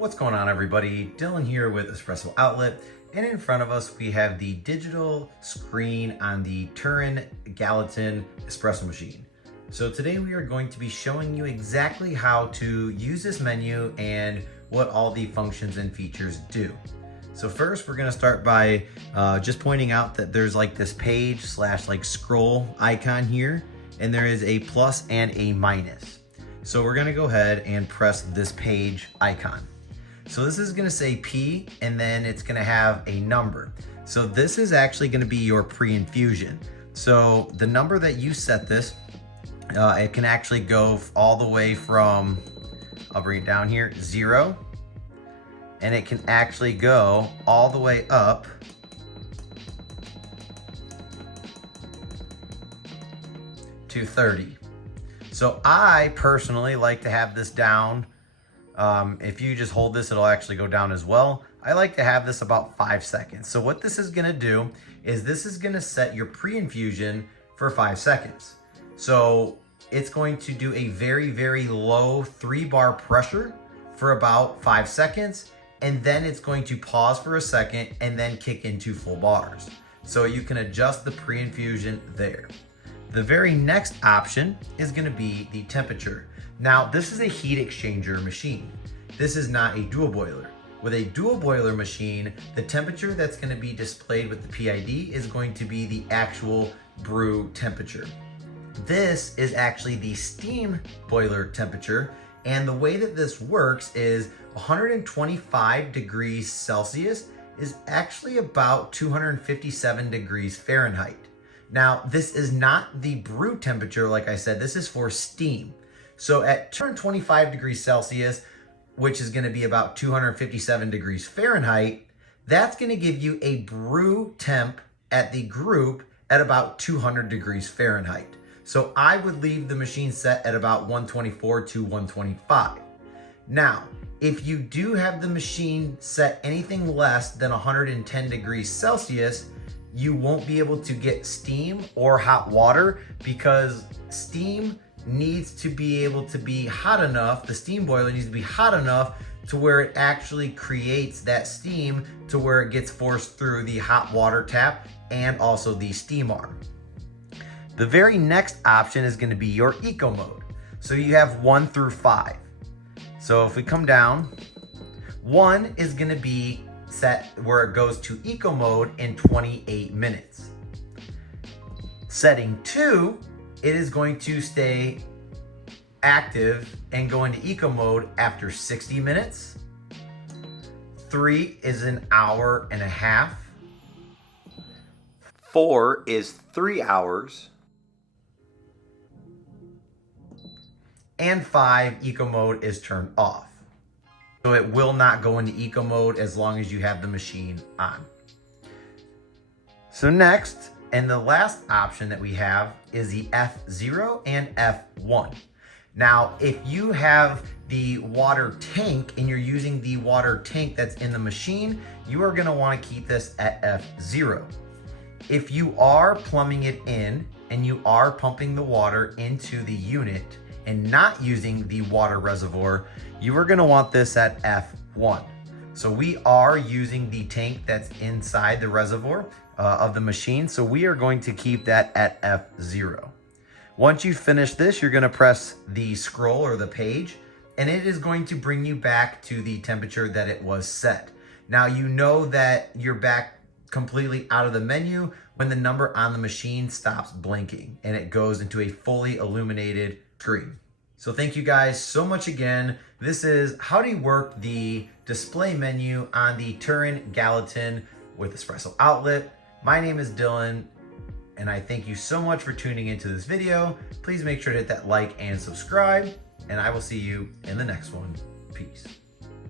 What's going on, everybody? Dylan here with Espresso Outlet, and in front of us we have the digital screen on the Turin Gallatin Espresso Machine. So today we are going to be showing you exactly how to use this menu and what all the functions and features do. So first we're gonna start by just pointing out that there's like this page slash like scroll icon here, and there is a plus and a minus. So we're gonna go ahead and press this page icon. So this is gonna say P, and then it's gonna have a number. So this is actually gonna be your pre-infusion. So the number that you set this, it can actually go all the way from, I'll bring it down here, 0, and it can actually go all the way up to 30. So I personally like to have this down. If you just hold this, it'll actually go down as well. I like to have this about 5 seconds. So what this is gonna do is this is gonna set your pre-infusion for 5 seconds. So it's going to do a very, very low 3-bar pressure for about 5 seconds. And then it's going to pause for a second and then kick into full bars. So you can adjust the pre-infusion there. The very next option is gonna be the temperature. Now, this is a heat exchanger machine. This is not a dual boiler. With a dual boiler machine, the temperature that's gonna be displayed with the PID is going to be the actual brew temperature. This is actually the steam boiler temperature, and the way that this works is 125 degrees Celsius is actually about 257 degrees Fahrenheit. Now, this is not the brew temperature, like I said, this is for steam. So at 225 degrees Celsius, which is gonna be about 257 degrees Fahrenheit, that's gonna give you a brew temp at the group at about 200 degrees Fahrenheit. So I would leave the machine set at about 124 to 125. Now, if you do have the machine set anything less than 110 degrees Celsius, you won't be able to get steam or hot water, because steam needs to be able to be hot enough, the steam boiler needs to be hot enough to where it actually creates that steam to where it gets forced through the hot water tap and also the steam arm. The very next option is going to be your eco mode. So you have 1 through 5. So if we come down, 1 is going to be set where it goes to eco mode in 28 minutes. Setting 2, it is going to stay active and go into eco mode after 60 minutes. 3 is an hour and a half. 4 is 3 hours. And 5, eco mode is turned off. So it will not go into eco mode as long as you have the machine on. So next, and the last option that we have is the F0 and F1. Now, if you have the water tank and you're using the water tank that's in the machine, you are gonna wanna keep this at F0. If you are plumbing it in and you are pumping the water into the unit and not using the water reservoir, you are gonna want this at F1. So we are using the tank that's inside the reservoir of the machine, so we are going to keep that at F0. Once you finish this, you're gonna press the scroll or the page, and it is going to bring you back to the temperature that it was set. Now you know that you're back completely out of the menu when the number on the machine stops blinking and it goes into a fully illuminated screen. So thank you guys so much again. This is how to work the display menu on the Turin Gallatin with Espresso Outlet. My name is Dylan, and I thank you so much for tuning into this video. Please make sure to hit that like and subscribe, and I will see you in the next one. Peace.